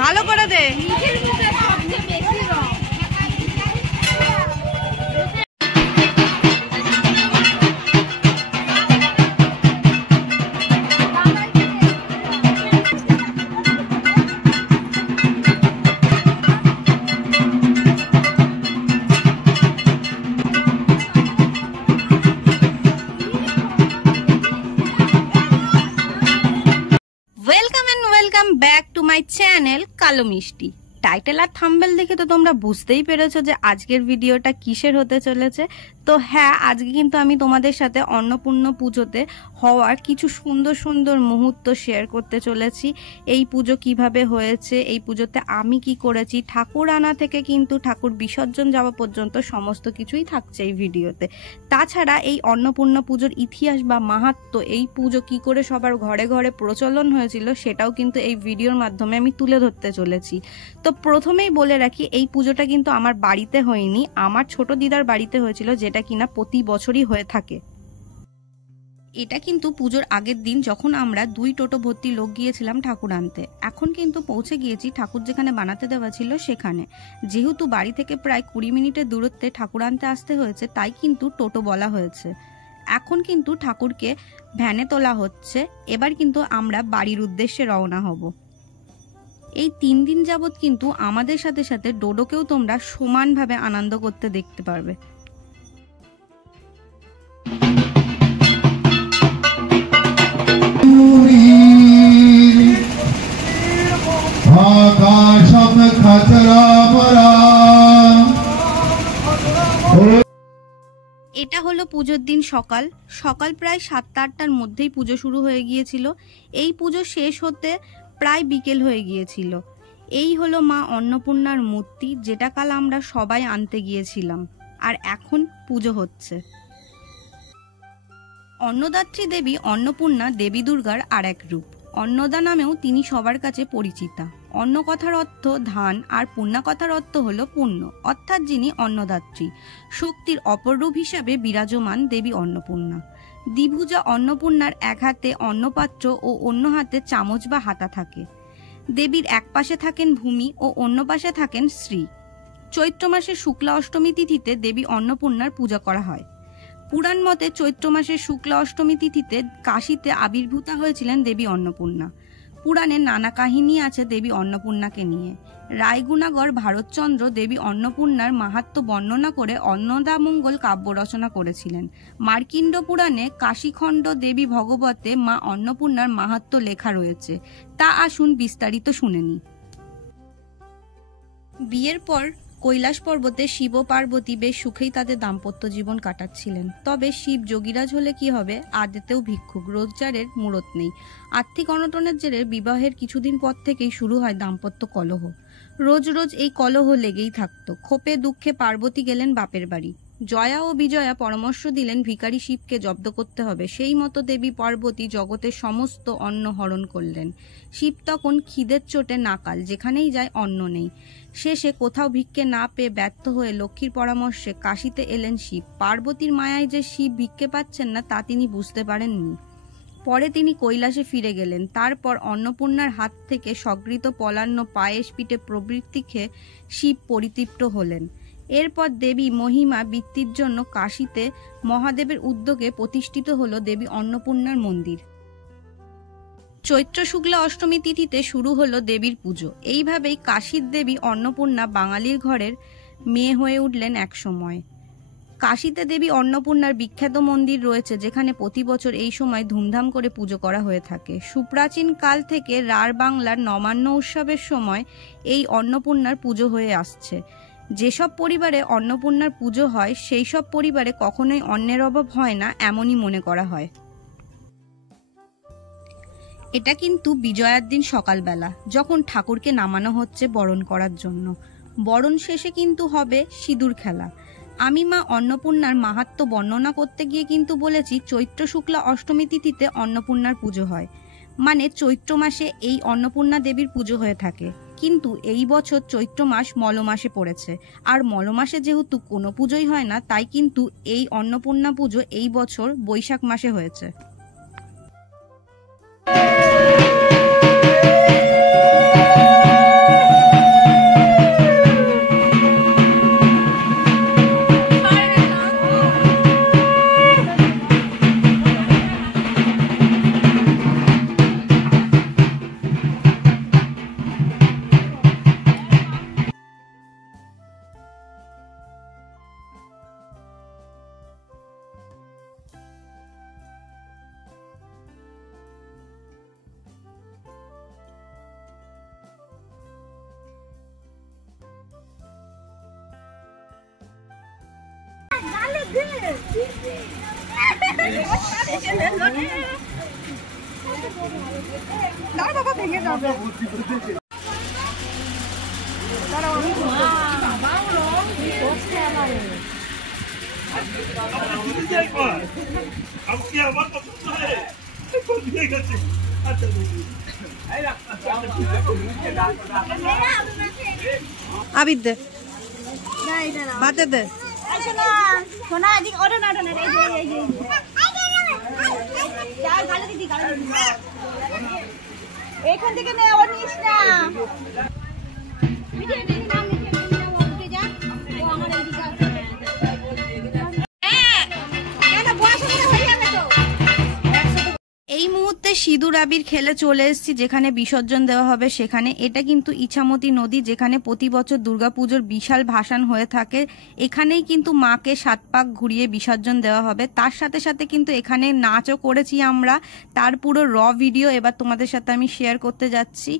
ভালো করে দে। Back to my channel কালো মিষ্টি। টাইটেল আর থাম্বনেল দেখে তো তোমরা বুঝতেই পেরেছো যে আজকের ভিডিওটা কিসের হতে চলেছে। তো হ্যাঁ, আজকে কিন্তু আমি তোমাদের সাথে অন্নপূর্ণা পুজোতে হওয়ার কিছু সুন্দর সুন্দর মুহূর্ত শেয়ার করতে চলেছি। এই পুজো কিভাবে হয়েছে, এই পুজোতে আমি কি করেছি, ঠাকুর আনা থেকে কিন্তু ঠাকুর বিসর্জন যাওয়া পর্যন্ত সমস্ত কিছুই থাকছে এই ভিডিওতে। তাছাড়া এই অন্নপূর্ণা পুজোর ইতিহাস বা মাহাত্ম্য, এই পুজো কি করে সবার ঘরে ঘরে প্রচলন হয়েছিল সেটাও কিন্তু এই ভিডিওর মাধ্যমে আমি তুলে ধরতে চলেছি। তো প্রথমেই বলে রাখি, এই পুজোটা কিন্তু আমার বাড়িতে হয়নি, আমার ছোট দিদার বাড়িতে হয়েছিল, যেটা কিনা প্রতি বছরই হয়ে থাকে। এটা কিন্তু পুজোর আগের দিন, যখন আমরা 2 টোটো ভর্তি লোক গিয়েছিলাম ঠাকুর আনতে। এখন কিন্তু পৌঁছে গিয়েছি ঠাকুর যেখানে বানাতে দেওয়া ছিল সেখানে। যেহেতু বাড়ি থেকে প্রায় 20 মিনিটের দূরত্বে ঠাকুর আনতে আসতে হয়েছে, তাই কিন্তু টোটো বলা হয়েছে। এখন কিন্তু ঠাকুরকে ভ্যানে তোলা হচ্ছে। এবার কিন্তু আমরা বাড়ির উদ্দেশ্যে রওনা হব। এই 3 দিন যাবৎ কিন্তু আমাদের সাথে সাথে ডোডোকেও তোমরা সমানভাবে আনন্দ করতে দেখতে পারবে। এটা হলো পুজোর দিন সকাল প্রায় 7-8টার মধ্যেই পুজো শুরু হয়ে গিয়েছিল। এই পুজো শেষ হতে প্রায় বিকেল হয়ে গিয়েছিল। এই হলো মা অন্নপূর্ণার মূর্তি, যেটা কাল আমরা সবাই আনতে গিয়েছিলাম, আর এখন পুজো হচ্ছে। অন্নদাত্রী দেবী অন্নপূর্ণা দেবী দুর্গার আর এক রূপ। অন্নদা নামেও তিনি সবার কাছে পরিচিতা। অন্ন কথার অর্থ ধান, আর পূর্ণা কথার অর্থ হলো পুণ্য, অর্থাৎ যিনি অন্নদাত্রী। শক্তির অপর রূপ হিসাবে বিরাজমান দেবী অন্নপূর্ণা। দ্বিভুজা অন্নপূর্ণার এক হাতে অন্নপাত্র ও অন্য হাতে চামচ বা হাতা থাকে। দেবীর এক পাশে থাকেন ভূমি ও অন্য পাশে থাকেন শ্রী। চৈত্র মাসের শুক্লা অষ্টমী তিথিতে দেবী অন্নপূর্ণার পূজা করা হয়। পুরাণ মতে চৈত্র মাসের শুক্লা অষ্টমী তিথিতে কাশীতে আবির্ভূতা হয়েছিলেন দেবী অন্নপূর্ণা। পুরাণে নানা কাহিনী আছে দেবী অন্নপূর্ণাকে নিয়ে। রায়গুণাগড় ভারতচন্দ্র দেবী অন্নপূর্ণার মাহাত্ম্য বর্ণনা করে অন্নদামঙ্গল কাব্য রচনা করেছিলেন। মার্কিণ্ড পুরাণে কাশীখণ্ড দেবী ভগবতে মা অন্নপূর্ণার মাহাত্ম্য লেখা রয়েছে। তা আসুন বিস্তারিত শুনে নিই। বিয়ের পর কৈলাস পর্বতে শিব ও পার্বতী বেশ সুখেই তাদের দাম্পত্য জীবন কাটাচ্ছিলেন। তবে শিব যোগীরাজ হলে কি হবে, আদেতেও ভিক্ষুক, রোজগারের মূরত নেই। আর্থিক অনটনের জেরে বিবাহের কিছুদিন পর থেকেই শুরু হয় দাম্পত্য কলহ। রোজ রোজ এই কলহ লেগেই থাকতো। ক্ষোভে দুঃখে পার্বতী গেলেন বাপের বাড়ি। জয়া ও বিজয়া পরামর্শ দিলেন ভিখারি শিবকে জব্দ করতে হবে। সেই মতো দেবী পার্বতী জগতের সমস্ত অন্ন হরণ করলেন। শিব তখন খিদের চোটে নাকাল, যেখানেই যায় অন্ন নেই। শেষে কোথাও ভিক্ষে না পেয়ে ব্যর্থ হয়ে লক্ষ্মীর পরামর্শে কাশীতে এলেন শিব। পার্বতীর মায়ায় যে শিব ভিক্ষে পাচ্ছেন না তা তিনি বুঝতে পারেননি। পরে তিনি কৈলাসে ফিরে গেলেন। তারপর অন্নপূর্ণার হাত থেকে সংগৃহীত পলান্ন, পায়েস, পিঠে প্রভৃতি খেয়ে শিব পরিতৃপ্ত হলেন। এরপর দেবী মহিমা বৃদ্ধির জন্য কাশীতে মহাদেবের উদ্যোগে প্রতিষ্ঠিত হল দেবী অন্নপূর্ণার মন্দির। চৈত্র শুক্লা অষ্টমী তিথিতে শুরু হলো দেবীর পুজো। এইভাবেই কাশীর দেবী অন্নপূর্ণা বাঙালির ঘরের মেয়ে হয়ে উঠলেন এক সময়। কাশীতে দেবী অন্নপূর্ণার বিখ্যাত মন্দির রয়েছে, যেখানে প্রতি বছর এই সময় ধুমধাম করে পুজো করা হয়ে থাকে। সুপ্রাচীন কাল থেকে রাঢ় বাংলার নবান্ন উৎসবের সময় এই অন্নপূর্ণার পুজো হয়ে আসছে। যেসব পরিবারে অন্নপূর্ণার পুজো হয় সেই সব পরিবারে কখনোই অন্নের অভাব হয় না, এমনই মনে করা হয়। এটা কিন্তু বিজয়ার দিন সকালবেলা, যখন ঠাকুরকে নামানো হচ্ছে বরণ করার জন্য। বরণ শেষে কিন্তু হবে সিঁদুর খেলা। আমি মা অন্নপূর্ণার মাহাত্ম্য বর্ণনা করতে গিয়ে কিন্তু বলেছি চৈত্র শুক্লা অষ্টমী তিথিতে অন্নপূর্ণার পুজো হয়, মানে চৈত্র মাসে এই অন্নপূর্ণা দেবীর পুজো হয়ে থাকে। কিন্তু এই বছর চৈত্র মাস মল মাসে পড়েছে, আর মল মাসে যেহেতু কোনো পুজোই হয় না, তাই কিন্তু এই অন্নপূর্ণা পুজো এই বছর বৈশাখ মাসে হয়েছে। বাবা ভেঙে যাবে। আবিদ দে বাতে দে এখান থেকে নেওয়া নিস না। এই মুহূর্তে সিঁদুর আবির খেলে চলে এসেছি যেখানে বিসর্জন দেওয়া হবে সেখানে। এটা কিন্তু ইছামতি নদী, যেখানে প্রতি বছর দুর্গাপুজোর বিশাল ভাসান হয়ে থাকে। এখানেই কিন্তু মাকে 7 পাক ঘুরিয়ে বিসর্জন দেওয়া হবে। তার সাথে সাথে কিন্তু এখানে নাচও করেছি আমরা, তার পুরো ভিডিও এবার তোমাদের সাথে আমি শেয়ার করতে যাচ্ছি।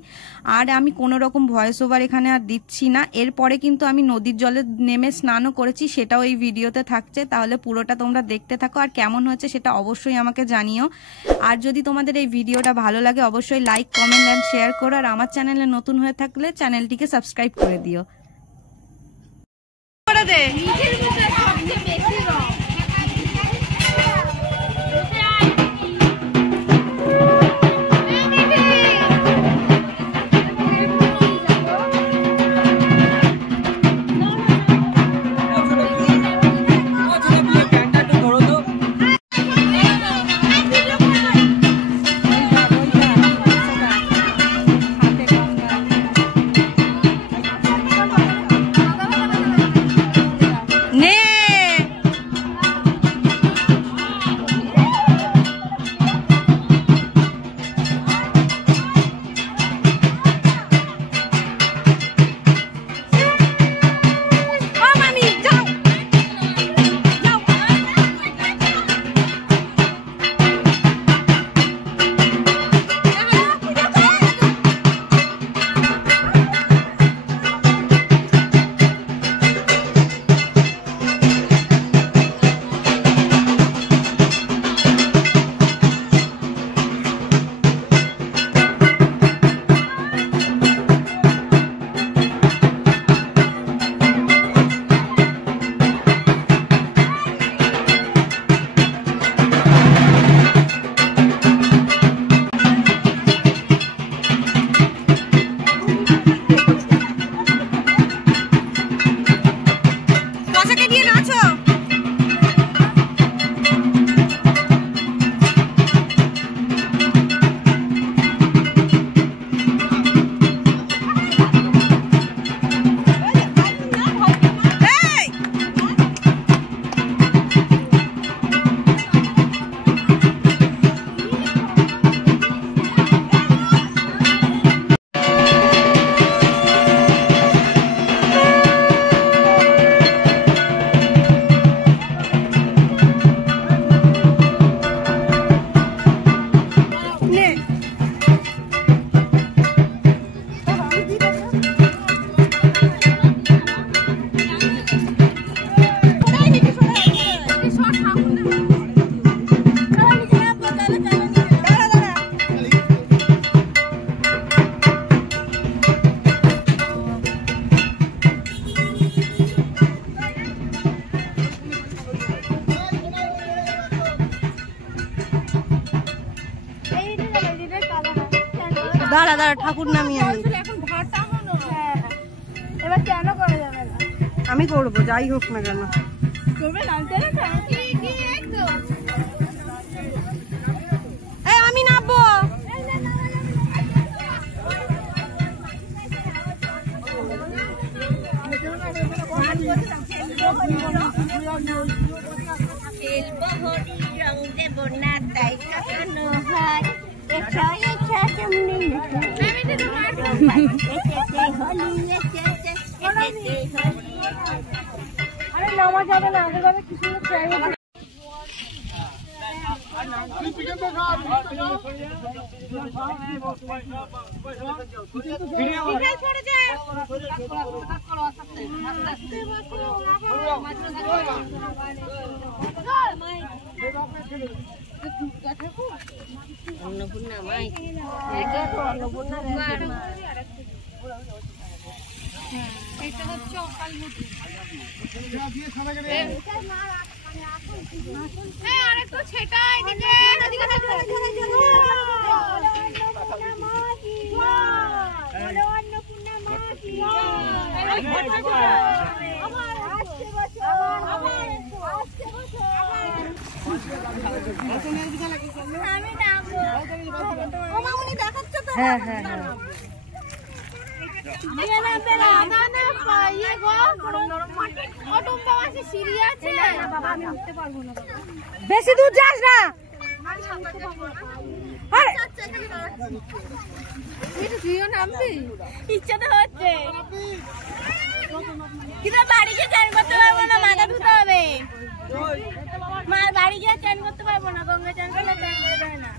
আর আমি কোনো রকম ভয়েস ওভার এখানে আর দিচ্ছি না। এরপরে কিন্তু আমি নদীর জলে নেমে স্নানও করেছি, সেটাও এই ভিডিওতে থাকছে। তাহলে পুরোটা তোমরা দেখতে থাকো, আর কেমন হয়েছে সেটা অবশ্যই আমাকে জানিও। আর যদি তোমাদের এই ভিডিওটা ভালো লাগে অবশ্যই লাইক, কমেন্ট এন্ড শেয়ার করো। আর আমার চ্যানেলে নতুন হয়ে থাকলে চ্যানেলটিকে সাবস্ক্রাইব করে দিও। দাঁড়া দাঁড়া ঠাকুর নামিয়ে এখন ভাতটা হলো কেন করা যাবে না? আমি করবো, যাই হোক না কেন। করবে নামতে না কি কি একদম এই আমি নামবো। খেলবো হরি রং দেব না তাই কাটানো হয় এসো এসো সামনে আরে নামা যাবে না আগের বারে কিছু অন্নপূর্ণা মাই অন্নপূর্ণা এটা হচ্ছে অকালমতি আরে তো ছেটাই দিকে হ্যাঁ হ্যাঁ হ্যাঁ বেশি দূর যাস না। ইচ্ছা তো হচ্ছে কিন্তু বাড়ি গিয়ে চান করতে পারবো না, মাথা ধুতে হবে। বাড়ি গিয়ে চান করতে পারবো না, গঙ্গা চান করলে চান করে দেয় না।